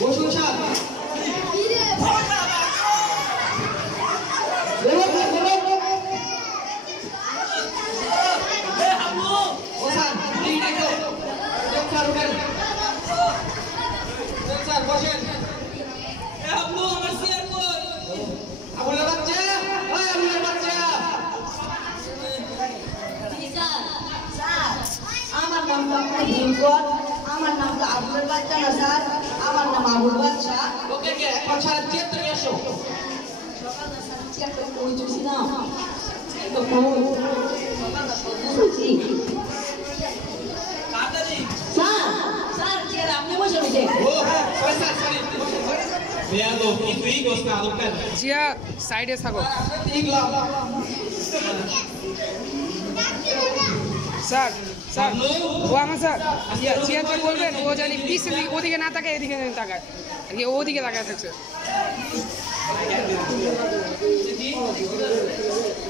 বসুন স্যার আমার নাম তো আবুলের বাচ্চা না স্যার, আমার নাম আবুল বাচ্চা। ওকে কে এখন সারা চেয়ারটা নিয়ে আসো। সকালটা স্যার চেয়ারটা কই দিছিলাম তো কোন বুঝছি তাড়াতাড়ি স্যার স্যার চেয়ার আপনি বসে রয়েছে। ও সরি স্যার সরি বেয়াদো কি তুই গোস না আদব কাজ জিয়া সাইডে থাকো ঠিকলাম স্যার স্যার ও আমার স্যার চেয়ারটা বলবেন ও জানি পিছন দিকে ওদিকে না তাকায় এদিকে তাকায় আর কি ওদিকে তাকায় থাকছে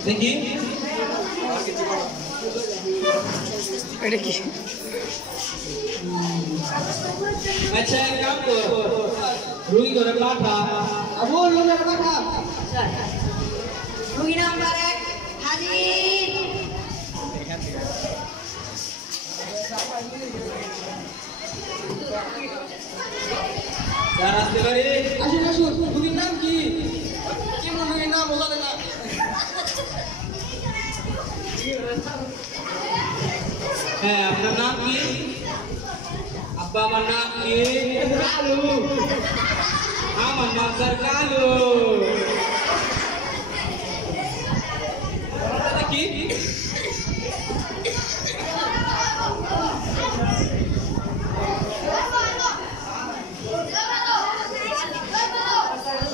দেখি এটা কি अच्छा एक काम करो रुई করে পাঠা আবু লোকে পাঠা রুগী নাম্বার 1 হাজির। স্যার আসতে পারি আসুন আসুন রুগীর নাম কি কেমন রুগীর নাম বলা না হ্যাঁ আপনার নাম কি আব্বা আমার নাম কি কালু আমার নাম স্যার কালু কি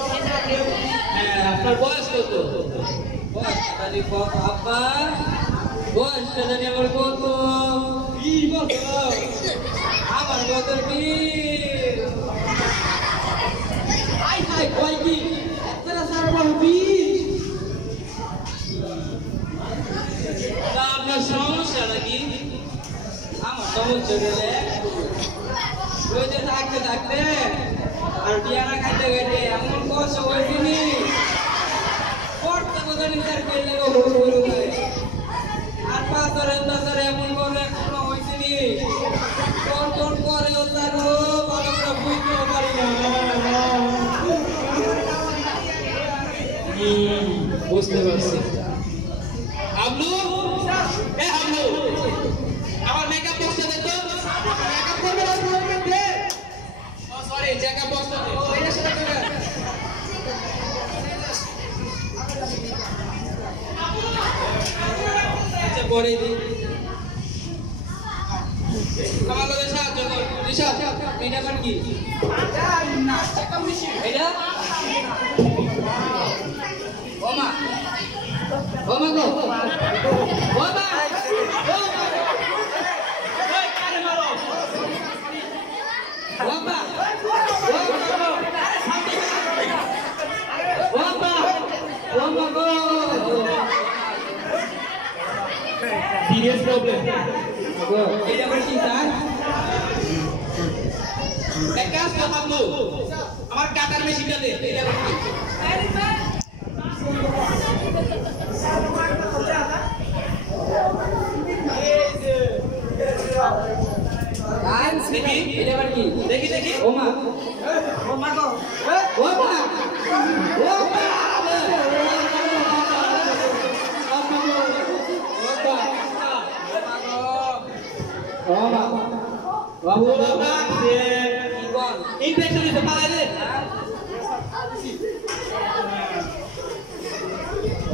হ্যাঁ আপনার বয়স কত বয়স জানি কত আব্বা বয়সটা জানি আমার কত 20 বছর আমার কত 20 আই হাই কয় কি আপনারা স্যার বল 20 তা আপনার সমস্যা নাকি আমার সমস্যা গেলে রোজে থাকতে থাকতে আর বিয়ানা খাইতে খাইতে এমন কষ্ট হয়েছিনি পড়তে তো জানি স্যার খেলে হরু হরু করে আর পাথরে এমন করে এখনো হয়েছিনি টন করে ও স্যার ও ভালো করে বুঝতেও পারি না বুঝতে পারছি আবলু এ আবলু আমার মেকআপ বক্সটা দে তো মেকআপ করবে না মেকআপ দে ও সরি চেকআপ বক্সটা দে এইটা সেটা করে আচ্ছা পরে দি আমার লোকের সাহায্য কর রিশাদ এটা কোন কি চেকআপ মেশিন এটা ওমা ওমা গো ওমা ওই কারে মারো ওমা ওমা ওমা গো সিরিয়াস প্রবলেম গো এটা আমার কি স্যার এক কাজ করো আমার কাটার মেশিনটা দে এটা দেখি এবার কি দেখি দেখি ওমা ওমা গো ওমা ওমা ওমা বাবু ওমা সে কি বল ইনফেকশন দিতে পারে রে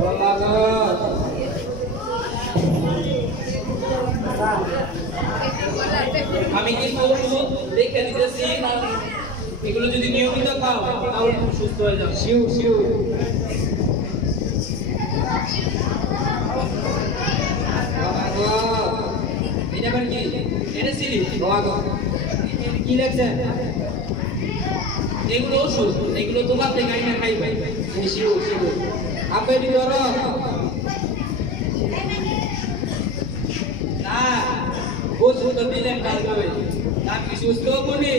ওমা গো আমি কি করবো দেখে দিতেছি এগুলো যদি নিয়মিত খাও তাহলে খুব সুস্থ হয়ে যাবে শিউ শিউ এটা আবার কি এটা সিলি কি লাগছে এগুলো ওষুধ এগুলো তোমার থেকে আইনা খাইবে শিউ শিউ আপনি ধরো না ওষুধ দিলেন কালকে আমি সুস্থ করি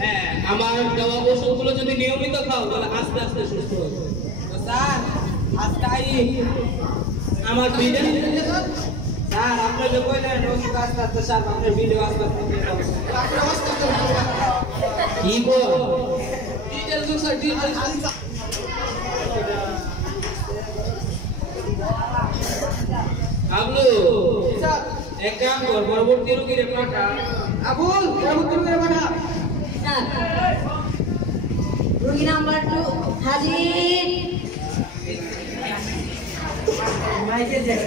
হ্যাঁ আমার দেওয়া ওষুধগুলো যদি নিয়মিত খাও তাহলে আস্তে আস্তে সুস্থ হবে। তো স্যার আজকে আমার ভিডিও স্যার আপনি যে কইলেন ওষুধ আস্তে আস্তে স্যার আপনার ভিডিও আস্তে আস্তে কি বল ডিটেইলস স্যার ডিটেইলস আবলু স্যার এক কাম কর পরবর্তী রোগীর পাঠা আবুল পরবর্তী রোগীর পাঠা স্যার রোগী নাম্বার 2 হাজির মাইকে যাই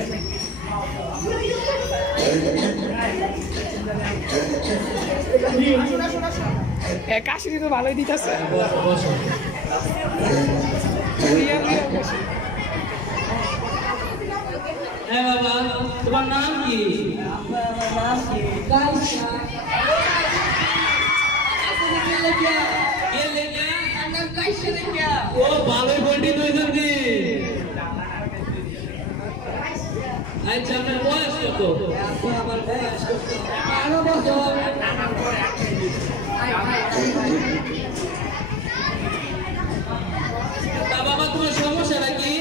কাশি তো ভালোই দিতেছে হ্যাঁ বাবা তোমার নাম কি ও ভালোই পণ্ডিত হয়েছেন। আচ্ছা আপনার বয়স কত? আমার বয়স 12 বছর। তা বাবা তোমার সমস্যাটা কি?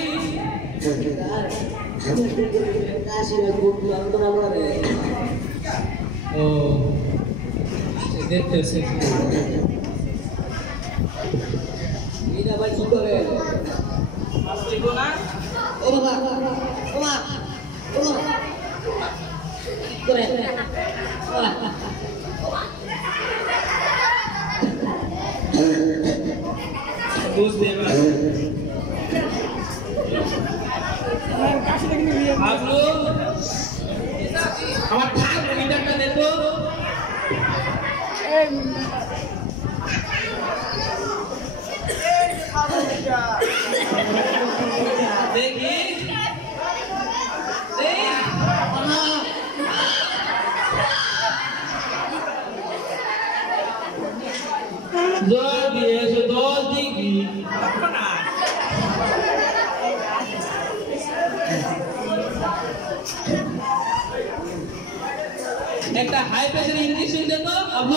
ও দেখতেছি এটা আবার কি করে আসলিব না? ও বাবা ও মা ও করে বুঝতে পারছি। আপনি আমার ঠাক মিটারটা দেখো দেখি জোর দিয়েছে 10 ডিগ্রি। একটা হাই প্রেসার ইনজেকশন দেন তো আপনি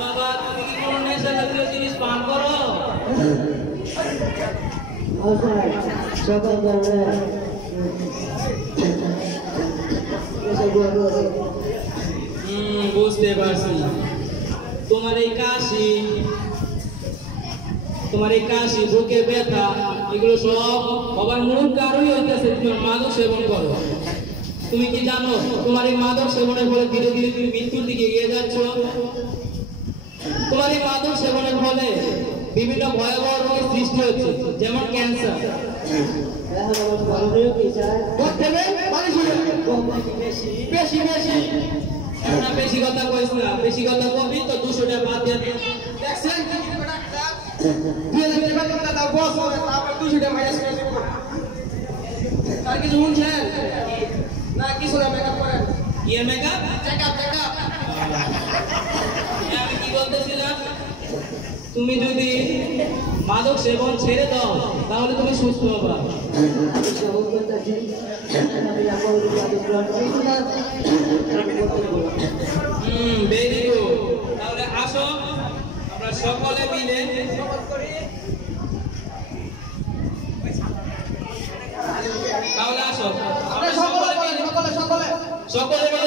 বাবা তুমি কি কোনো নেশা জাতীয় জিনিস পান করো? বুঝতে পারছি। তোমার এই কাশি বুকে ব্যথা এগুলো সব বাবার মূল কারণই হইতেছে তোমার মাদক সেবন করো। তুমি কি জানো তোমার এই মাদক সেবনের ফলে ধীরে ধীরে তুমি মৃত্যুর দিকে এগিয়ে যাচ্ছ? তোমার এই মাদক সেবনের ফলে বিভিন্ন ভয়াবহ রোগের সৃষ্টি হচ্ছে, যেমন ক্যান্সার। বেশি কথা কইস না, বেশি কথা কবি তো 200 টাকা বাদ দিয়ে দেখছেন আর কিছু শুনছেন না? কিছু না, মেকআপ করেন। ইয়ে মেকআপ চেকআপ আমি কি বলতেছিলাম, তুমি যদি মাদক সেবন ছেড়ে দাও তাহলে তুমি সুস্থ হবে। Very good. তাহলে আসো আমরা সকলে মিলে তাহলে আসো আমরা সকলে মিলে